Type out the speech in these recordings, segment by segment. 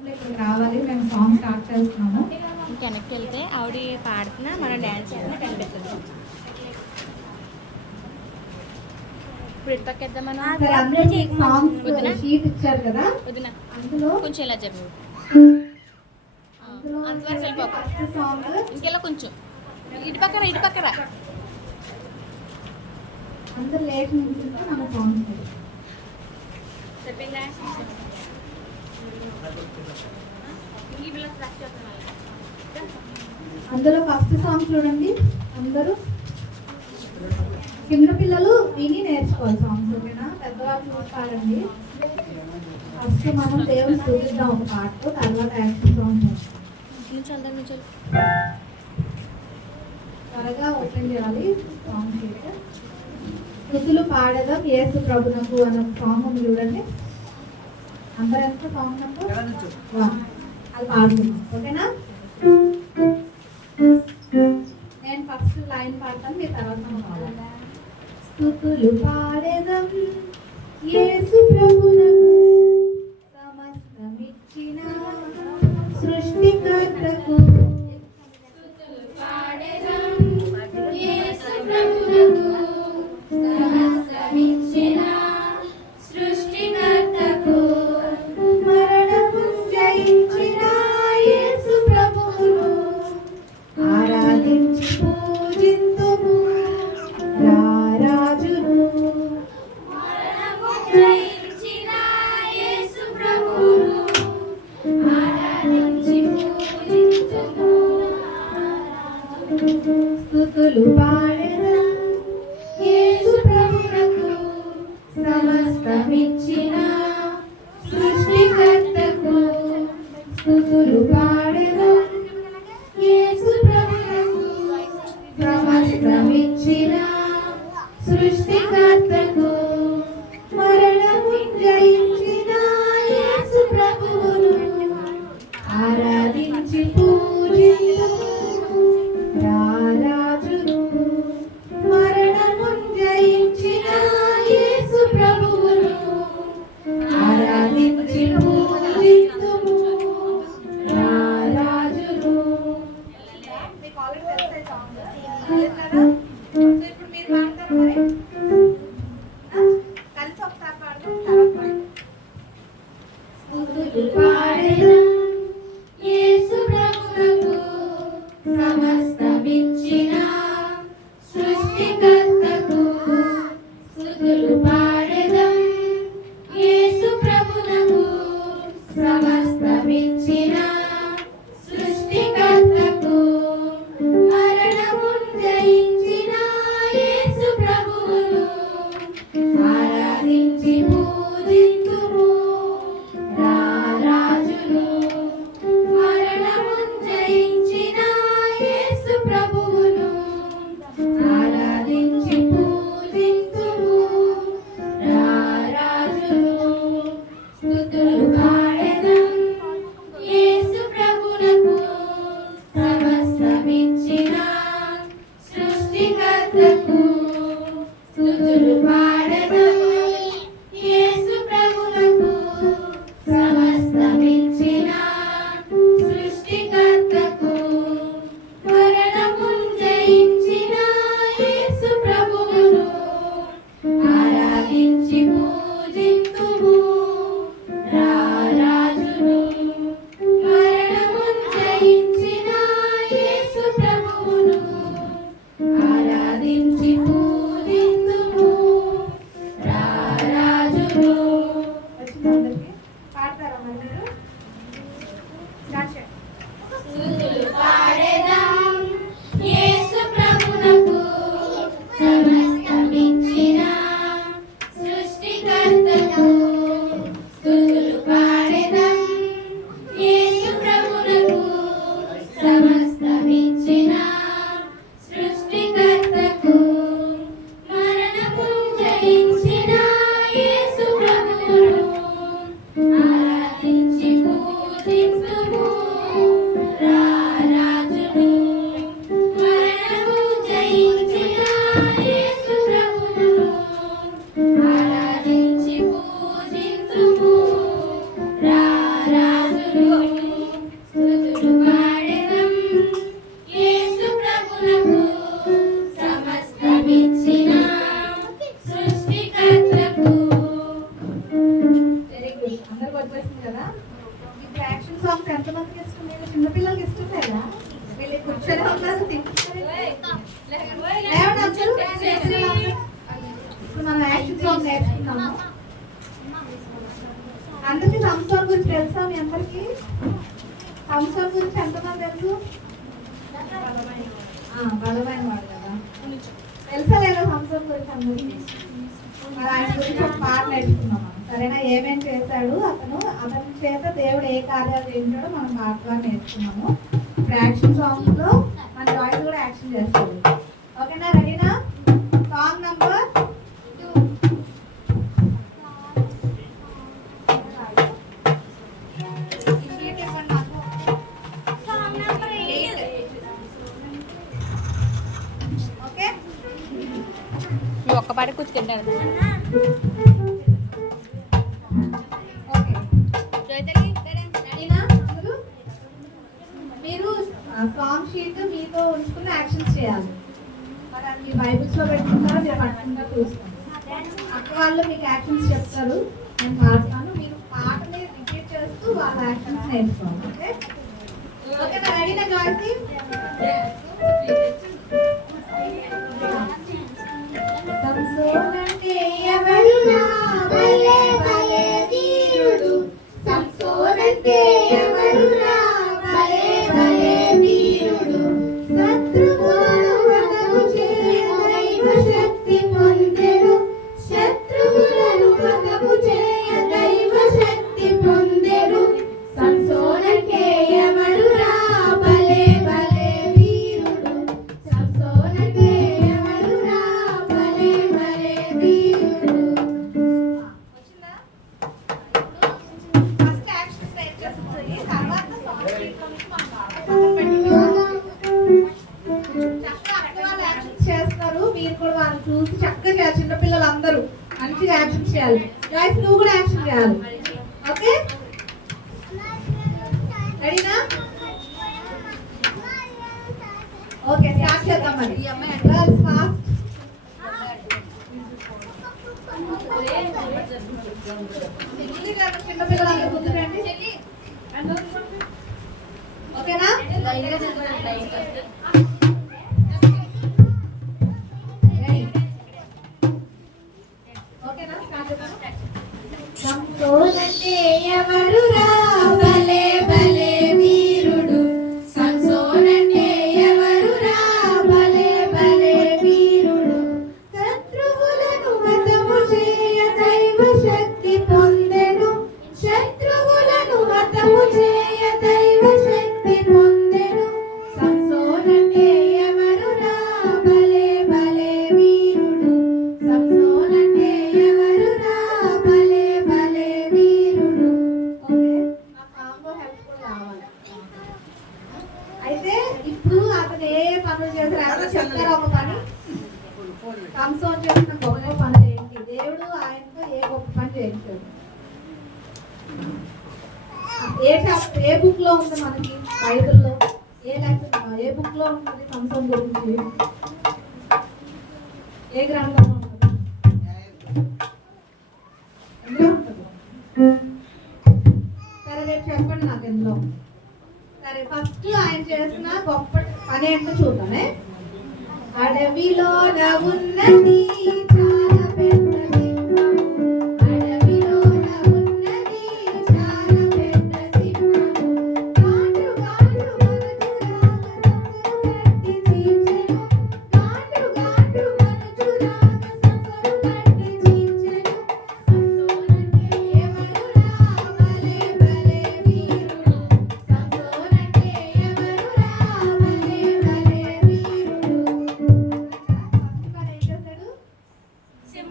రావాలి, మేము song start చేస్తున్నాము. వెనక్కి వెళ్తే ఆవిడ పాడుతున్నా మనం డ్యాన్స్ చేస్తున్నా కనిపిస్తుంది. ఇప్పుడు ఇటు పక్క షీట్ ఇచ్చారు కదా, వదిన అందులో కొంచెం ఇలా చెప్పు, అంతవరకు వెళ్ళిపోక ఇంకెలా కొంచెం ఇటు పక్కరా అందరు లేట్ నుంచి మన సాంగ్ చెప్పిందా. అందులో ఫస్ట్ సాంగ్ చూడండి. అందరూ చిన్న పిల్లలు విని నేర్చుకోవాలి సాంగ్స్, ఓకేనా? పెద్దవాళ్ళు చూసి పాడండి. ఫస్ట్ మనం దేవుని చూపిద్దాం ఒక పాటతో, తర్వాత యాక్షన్ సాంగ్. త్వరగా ఓపెన్ చేయాలి సాంగ్ షీట్. స్తుతులు పాడదాం యేసు ప్రభునకు అనే సాంగ్ ఉంది చూడండి. అందరూ ఎంత సాంగ్ నంబర్ అది పాడుతున్నాం, ఓకేనా? నేను ఫస్ట్ లైన్ పాడతాను, మీ తర్వాత పాడాలి. స్తుతులు పాడదాం యేసు ప్రభునకు, సమస్తమిచ్చిన సృష్టికర్తకు. స్తుతులు పాడెదం యేసు ప్రభునకు, సమస్తమిచ్చిన సృష్టికర్తకు. స్తుతులు పాడెదం యేసు ప్రభునకు, సమస్తమిచ్చిన సృష్టికర్తకు. మరణము జయించిన యేసు ప్రభువును ఆరాధించి పూజించుము. రారాజును మరణము జయించిన యేసు ప్రభువును ఆరాధించి పూజించుము. రారాజును. మీకు ఆల్రెడీ తెలుసే సాంగ్ కదా, సో ఇప్పుడు మీరు పాడతారు మరి, కలిసి ఒకసారి పాడదాం, తర్వాత పాడదాం. స్తుతులు పాడెదం యేసు ప్రభువునకు, సమస్తమిచ్చిన సృష్టికర్తకు. స్తుతులు పాడెదం యేసు ప్రభువునకు, సమస్తమిచ్చిన సృష్టికర్తకు. మరణము జయించిన యేసు ప్రభువును ఆరాధించి పూజింతుము. రారాజును మరణము జయించిన యేసు ప్రభువును ఆరాధించి పూజింతుము. రారాజును. స్తుతులు పాడెదం స్తుతులు పాడెదం యేసు ప్రభునకు సమస్తమిచ్చిన సృష్టికర్తకు. Very good. అందరికి వచ్చేసింది కదా. ఇప్పుడు యాక్షన్ సాంగ్స్ ఎంతమందికి ఇష్టం? నేను చిన్నపిల్లలకి ఇష్టం లేదా? వీళ్ళు కూర్చొని ఉన్నారు ఇప్పుడు మనం యాక్షన్ సాంగ్ నేర్చుకున్నాము. అందరికీ సంసార్ గురించి తెలుసా? మీ అందరికి సంసార్ గురించి ఎంతమంది తెలుసు? బలమైన వాడు కదా. తెలుసా లేదా సంసార్ గురించి అందరికీ? మరి ఆయన గురించి ఒక పాట నేర్చుకున్నాం మనం. సరేనా? ఏమేం చేశాడు అతని చేత దేవుడు ఏ కార్యాలు చేయించాడో మనం పాటగా నేర్చుకున్నాము. ఇప్పుడు యాక్షన్ సాంగ్ లో మన జాయిస్ కూడా యాక్షన్ చేస్తాడు. ఓకేనా? రెడీనా? Song number 2. ఓకే, ఒక్క పాట కూర్చుంటారు. మీరు సాంగ్ షీట్ మీతో ఉంచుకుని యాక్షన్స్ చేయాలి. మరి అది మీ బైబుల్స్ లో పెట్టుకుంటారో మీరు పట్టుకుంటా చూసుకోండి. అక్క వాళ్ళు మీకు యాక్షన్స్ చెప్తారు, నేను పాడతాను. మీరు పాటని రిపీట్ చేస్తూ వాళ్ళ యాక్షన్స్ నేర్చుకోవాలి. ఓకే ఓకేనా? రెడీనా జాయిసి? సంసోనంటే ఎవరురా భలే భలే వీరుడు, సంసోనంటే ఎవరురా భలే భలే వీరుడు, శత్రువులను హతము చేయ దైవ శక్తి పొందెను, శత్రువులను హతము చేయ దైవ శక్తి పొందెను, సంసోనంటే ఎవరురా భలే భలే వీరుడు, సంసోనంటే ఎవరురా భలే భలే వీరుడు. వచ్చిందా? ఫస్ట్ యాక్షన్ స్టార్ట్ చేస్తుంది, తర్వాత సాంగ్ షీట్ లో నుంచి మనం పక్కన పెట్టుకోవాలి. చక్కగా అక్కడ వాళ్ళు యాక్షన్స్ చేస్తారు, మీరు కూడా వాళ్ళు చూసి చక్కగా చేయాలి. చిన్నపిల్లలందరూ మంచిగా యాక్షన్ చేయాలి. గైస్ నువ్వు కూడా యాక్షన్ చేయాలి. ఓకే, రెడీనా? ఓకే, స్టార్ట్ చేద్దాం. మరి గర్ల్స్ ఫాస్ట్. చిన్నపిల్లలందరూ ముందు రండి. ఓకేనా? ఓకేనా? స్టార్ట్ చేద్దాం. సంసోనంటే ఎవరురా భలే భలే వీరుడు, సంసోనంటే ఎవరురా భలే భలే వీరుడు, శత్రువులను హతము చేయ దైవ శక్తి పొందెను, శత్రువులను హతము చేయ దైవ శక్తి పొందెను, సంసోనంటే ఎవరురా భలే భలే వీరుడు, సంసోనంటే ఎవరురా భలే భలే వీరుడు. ఓకే, ఆ కాంబో హెల్ప్ కూడా కావాలి. అయితే ఇప్పుడు అతను ఏ పనులు చేశారు చెప్తారా? ఒక పని. సంసోన్ చేసిన గొప్ప పనులు ఏంటి? దేవుడు ఆయనతో ఏ గొప్ప పని చేయించాడు? ఏ బుక్ లో ఉంది మనకి? బైబిల్లో ఏ లెసన్ ఏ బుక్ లో ఉంటుంది సంసోన్ గురించి? ఏ గ్రంథంలో ఉంటుంది? ఎందులో ఉంటుంది? సరే రేపు చెప్పండి నాకు ఎందులో. సరే, ఫస్ట్ ఆయన చేసిన గొప్ప పని ఏంటో చూద్దామే. అడవిలోన ఉన్నది చాలా పెద్ద సింహము, అడవిలోన ఉన్నది చాలా పెద్ద సింహము, కాటు కాటు మనుజులాగా సంసరు కట్టి చీల్చెను, కాటు కాటు మనుజులాగా సంసరు కట్టి చీల్చెను, సంసోనంటే ఎవరురా భలే భలే వీరుడు, సంసోనంటే ఎవరురా భలే భలే వీరుడు.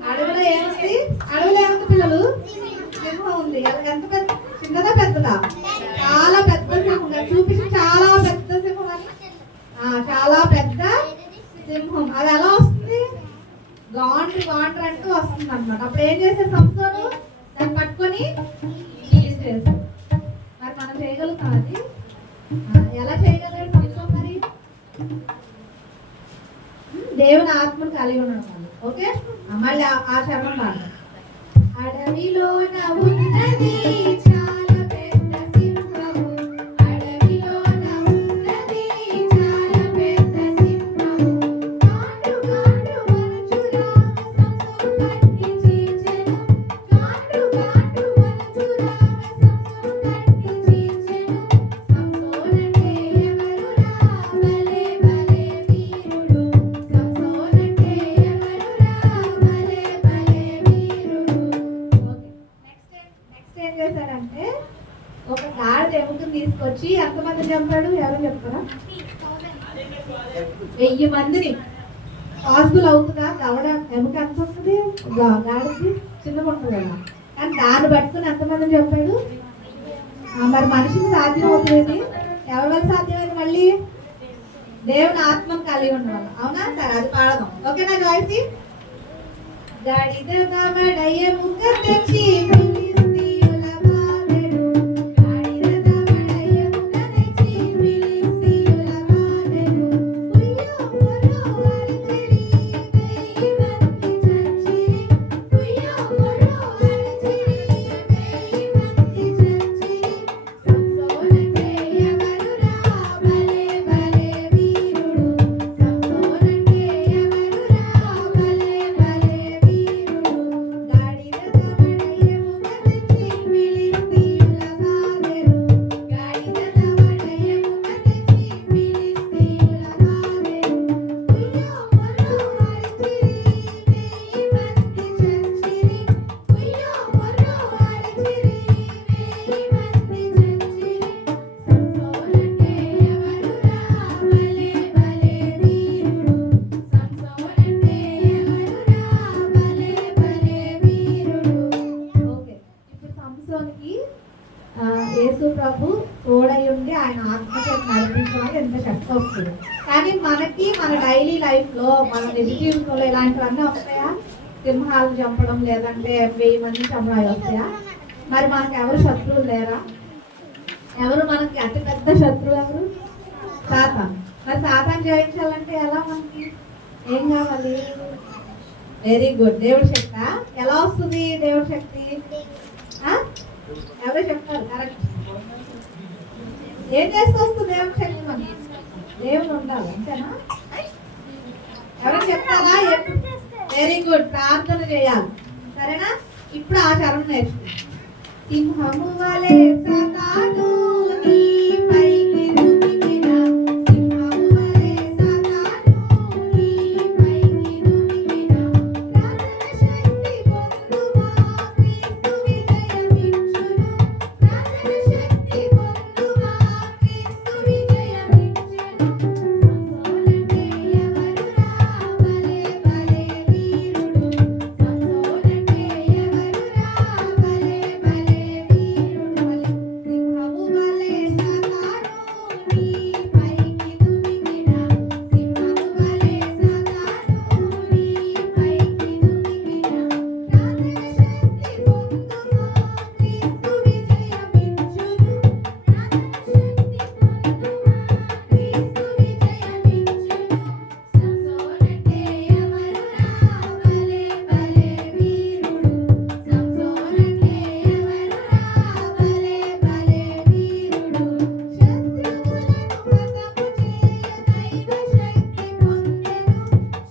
అడవిలో ఏముంది? అడవిలో ఏముంది పిల్లలు? సింహం ఉంది. ఎంత పెద్ద? చిన్నదా పెద్దదా? చాలా పెద్ద సింహం. చూపించి చాలా పెద్ద సింహం అని. చాలా పెద్ద సింహం. అది ఎలా వస్తుంది? గాండ్రు గాండ్రు అంటూ వస్తుంది అనమాట. అప్పుడు ఏం చేసే సంస్థలు దాన్ని పట్టుకొని రిలీజ్ చేస్తారు. మరి మనం చేయగలం? చేయగలుగుతాం అది ఎలా చేయగలరు సంవత్సరం మరి దేవుని ఆత్మను కలిగి ఉండడం వల్ల ఓకే మళ్ళీ ఆ చరణం పాడదాం అడవిలోన ఉన్నది చాలా పెద్ద సింహము అడవిలోన ఉన్నది చాలా పెద్ద సింహము కాటు కాటు వరచులాగా సంసం పట్టి చీల్చెను కాటు కాటు వరచులాగా సంసం పట్టి చీల్చెను సంసోనంటే ఎవరురా భలే భలే వీరుడు సంసోనంటే ఎవరురా భలే భలే వీరుడు నెక్స్ట్ ఏం చేశాడంటే ఒక గాడిద ఎముకను తీసుకొచ్చి ఎంతమంది చంపాడు ఎవరు చెప్తారా 1000 మందిని పాసిబుల్ అవుతుందా దవడ ఎముక ఎంత వస్తుంది గాడిది చిన్నగా ఉంటుంది కదా కానీ దాన్ని పట్టుకుని ఎంతమందిని చంపాడు మరి మనిషికి సాధ్యం అవుతుంది ఎవరి వల్ల సాధ్యమైంది మళ్ళీ దేవుని ఆత్మను కలిగి ఉండడం అవునా సరే అది పాడదాం ఓకేనా జాయిసి గాడిద దవడ ఎముక తెచ్చి ఫిలిస్తీయుల బాధెడు గాడిద దవడ ఎముక తెచ్చి ఫిలిస్తీయుల బాధెడు కుయ్యో మొరో అరచెరి వేయి మంది చచ్చిరి కుయ్యో మొరో అరచెరి వేయి మంది చచ్చిరి సంసోనంటే ఎవరురా భలే భలే వీరుడు సంసోనంటే ఎవరురా భలే భలే వీరుడు గాడిద దవడ ఎముక తెచ్చి ఫిలిస్తీయుల బాధెడు గాడిద దవడ ఎముక తెచ్చి ఫిలిస్తీయుల బాధెడు కుయ్యో మొరో అరచెరి వేయి మంది చచ్చిరి కుయ్యో మొరో అరచెరి వేయి మంది చచ్చిరి సంసోనంటే ఎవరురా భలే భలే వీరుడు సంసోనంటే ఎవరురా భలే భలే వీరుడు ఓకే ఇప్పుడు సంసోన్కి యేసు ప్రభు తోడై ఉండి ఆయన ఆత్మచేత నడిపించడానికి ఎంత శక్తి వస్తుంది కానీ మనకి మన డైలీ లైఫ్ లో మన నిజ జీవితంలో ఇలాంటివన్నీ వస్తాయా సింహాలు చంపడం లేదంటే 1000 మంది చంపడం అవి వస్తాయా మరి మనకు ఎవరు శత్రువులు లేరా ఎవరు మనకి అతి పెద్ద శత్రువు ఎవరు సాతాన్ మరి సాతాన్ జయించాలంటే ఎలా మనకి ఏం కావాలి వెరీ గుడ్ దేవుడి శక్తి ఎలా వస్తుంది దేవుడి శక్తి ఎవరో చెప్తారు కరెక్ట్ ఏం చేస్తే వస్తుంది దేవుడి శక్తి మనకి దేవుడు ఉండాలి అంతేనా ఎవరు చెప్తారా వెరీ గుడ్ ప్రార్థన చేయాలి సరేనా ఇప్పుడు ఆ చరణం నేర్చుకుందాం సింహము వలె సాతాను నీ పైకి దుమికిన సింహము వలె సాతాను నీ పైకి దుమికిన ప్రార్థన శక్తి పొందుమా క్రీస్తు విజయమించును ప్రార్థన శక్తి పొందుమా క్రీస్తు విజయమించును సంసోనంటే ఎవరురా భలే భలే వీరుడు సంసోనంటే ఎవరురా భలే భలే వీరుడు సింహము వలె సాతాను నీ పైకి దుమికిన సింహము వలె సాతాను నీ పైకి దుమికిన ప్రార్థన శక్తి పొందుమా క్రీస్తు విజయమించును ప్రార్థన శక్తి పొందుమా క్రీస్తు విజయమించును సంసోనంటే ఎవరురా భలే భలే వీరుడు సంసోనంటే ఎవరురా భలే భలే వీరుడు శత్రువులను హతము చేయ దైవ శక్తి పొందెను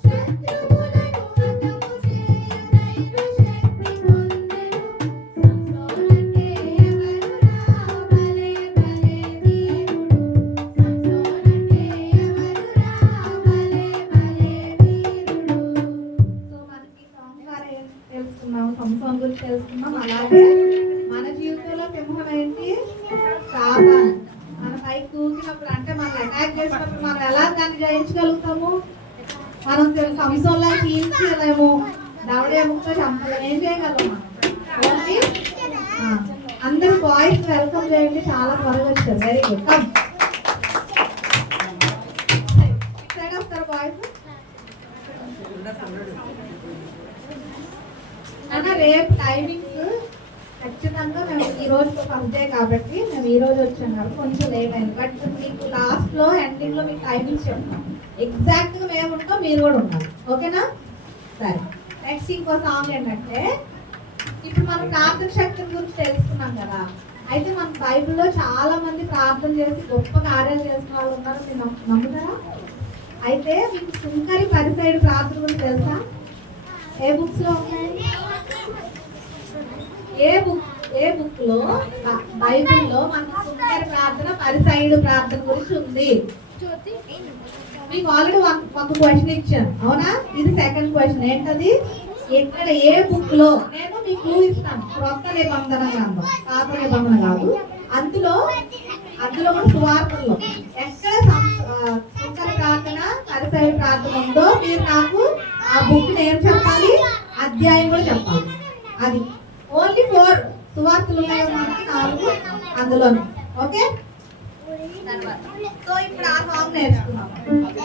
శత్రువులను హతము చేయ దైవ శక్తి పొందెను సంసోనంటే ఎవరురా భలే భలే వీరుడు సంసోనంటే ఎవరురా భలే భలే వీరుడు సో మనకి సాంగ్ ద్వారా ఏం తెలుసుకున్నాం సంసోన్ గురించి తెలుసుకున్నాం అలాగే మన జీవితంలో సింహం ఏంటి సాతాను మన పైకి తూకినప్పుడు అంటే మనం అటాక్ చేసినప్పుడు మనం ఎలా దాన్ని జయించగలుగుతాము మనం సంసోన్లా చీల్చలేము దవడ ఎముకతో చంపలేము ఏం చేయగలం మనం ఓన్లీ అందరు బాయ్స్ వెల్కమ్ చేయండి చాలా త్వరగా వచ్చారు వెరీ గుడ్ కమ్ సైడ్ వస్తారు బాయ్స్ అన్న రేపు టైమింగ్స్ ఖచ్చితంగా మేము ఈ రోజు ఫస్ట్ డే కాబట్టి మేము ఈ రోజు వచ్చాను కాబట్టి కొంచెం లేట్ అయింది. బట్ మీకు లాస్ట్లో ఎండింగ్లో మీకు టైమింగ్స్ చెప్తాం. ఎగ్జాక్ట్గా మేము ఉంటాం, మీరు కూడా ఉండాలి. ఓకేనా? సరే, నెక్స్ట్ ఇంకో సాంగ్ ఏంటంటే, ఇప్పుడు మనం ప్రార్థన శక్తి గురించి తెలుసుకున్నాం కదా. అయితే మన బైబిల్లో చాలా మంది ప్రార్థన చేసి గొప్ప కార్యాలు చేసిన వాళ్ళు ఉన్నారు. మీరు నమ్ముతారా? అయితే మీకు సుంకరి పరిసైడ్ ప్రార్థన గురించి తెలుసా? ఏ బుక్స్ లో ఉన్నాయి? ఏ బుక్ లో బైబిల్లో మనకు సుంకరి ప్రార్థన పరిసైడ్ ప్రార్థన గురించి ఉంది? మీకు ఆల్రెడీ ఒక క్వశ్చన్ ఇచ్చాను, అవునా? ఇది సెకండ్ క్వశ్చన్. ఏంటది? ఎక్కడ ఏ బుక్ లో? నేను మీకు క్లూ ఇస్తాను. క్రొత్త నిబంధన గ్రంథం, పాత నిబంధన కాదు. అందులో కూడా సువార్తల్లో ఎక్కడ సుంకరి ప్రార్థన పరిసైడ్ ప్రార్థన ఉందో మీరు నాకు ఆ బుక్ నేమ్ చెప్పాలి, అధ్యాయం కూడా చెప్పాలి. అది ఓన్లీ 4 సువార్తలు ఉన్నాయి మనకి, 4 అందులోనే. ఓకే, సో ఇప్పుడు ఆ సాంగ్ నేర్చుకున్నాం. ఓకే,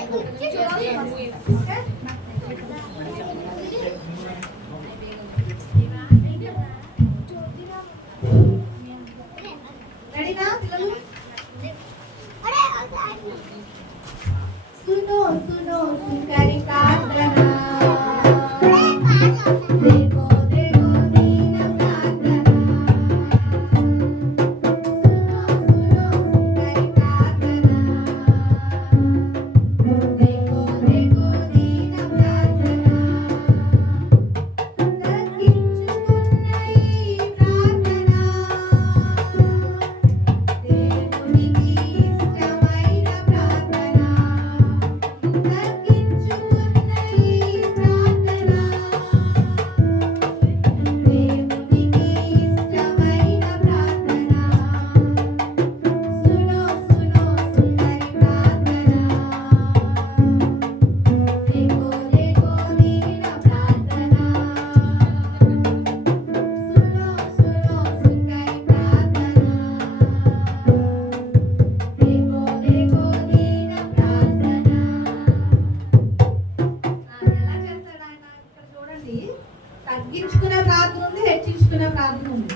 రెడీనా పిల్లలు? सुनो सुनो सुंकरी प्रार्थना, देखो देखो दीन प्रार्थना, सुनो सुनो सुंकरी प्रार्थना, देखो देखो दीन प्रार्थना, तग्गिंచుకున్న ఈ ప్రార్థన దేవునికి ఇష్టమైన ప్రార్థన, తగ్గించుకున్న ఈ ప్రార్థన దేవునికి ఇష్టమైన ప్రార్థన. సునో సునో సుందరి ప్రార్థన, देखो देखो दीन प्रार्थना, सुनो सुनो सुंदरी प्रार्थना, देखो देखो दीन प्रार्थना. ఎలా చేస్తాడు ఆయన? ఇక్కడ చూడండి, తగ్గించుకునే ప్రార్థన ఉంది, హెచ్చించుకునే ప్రార్థన ఉంది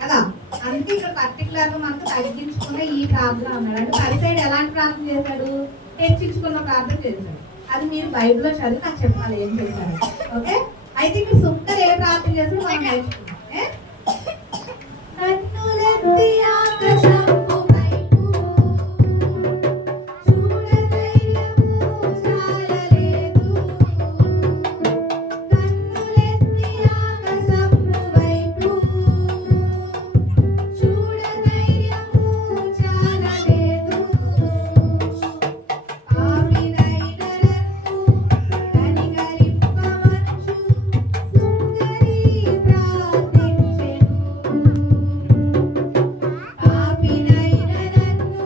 కదా. అందుకే ఇక్కడ పర్టికులర్ గా మనకు తగ్గించుకునే ఈ ప్రార్థన అన్నాడు. అంటే పరిసైడ్ ఎలాంటి ప్రార్థన చేశాడు? హెచ్చించుకున్న ప్రార్థన చేశాడు. అది మీరు బైబిల్లో చదివి నాకు చెప్పాలి ఏం చేశారు. ఓకే, అయితే ఇక్కడ సుంకరి ఏ ప్రార్థన చేశాడు మనం నేర్చుకున్నాం. కన్నులెత్తి ఆకాశంపు వైపు చూడధైర్యము చాలలేదు, కన్నులెత్తి ఆకాశంపు వైపు చూడధైర్యము చాలలేదు, పాపినైన నన్ను కనికరింపమనుచు సుంకరి ప్రార్థించెను, పాపినైన నన్ను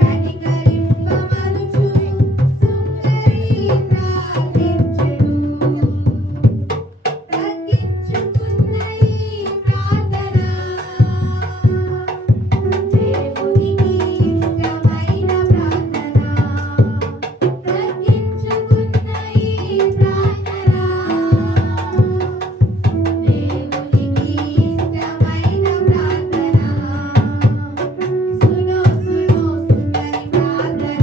కనికరింపమనుచు సుంకరి ప్రార్థించెను, తగ్గించుకున్న ఈ ప్రార్థన దేవునికి ఇష్టమైన ప్రార్థన, తగ్గించుకున్న ఈ ప్రార్థన దేవునికి ఇష్టమైన ప్రార్థన. సునో సునో సుందరి ప్రార్థన,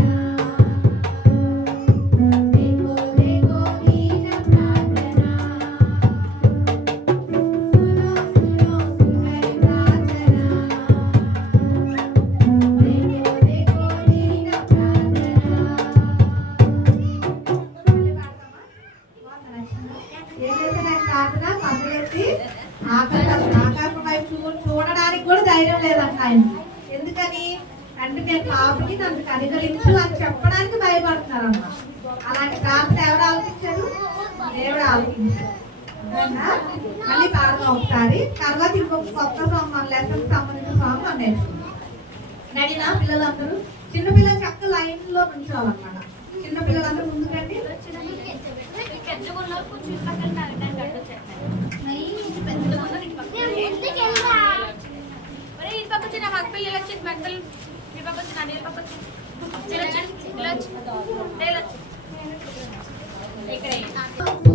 देखो देखो दीन प्रार्थना, सुनो सुनो सुंदरी प्रार्थना, देखो देखो दीन प्रार्थना. ఏం చేశాడు ప్రార్థన? కన్నులెత్తి ఆకాశం వైపు చూడడానికి కూడా ధైర్యం లేదంట ఆయన. ఎందుకని అంటే నేను పాపిని, నన్ను కనికరించు అని చెప్పడానికి భయపడుతున్నారమ్మా. అలాంటి ప్రార్థన ఎవరు ఆలోచించారు? దేవుడు ఆలోచించారు. అర్థమైందా? మళ్ళీ పాడదాం ఒకసారి, తర్వాత ఇంకొక కొత్త సాంగ్ మన లెసన్ సంబంధించిన సాంగ్ మనం నేర్చుకుందాం. రెడీనా పిల్లలందరూ? చిన్నపిల్లలు చక్క లైన్ లో నుంచోవాలన్నమాట. చిన్నపిల్లలందరూ ముందుకు రండి. ఇక్కడ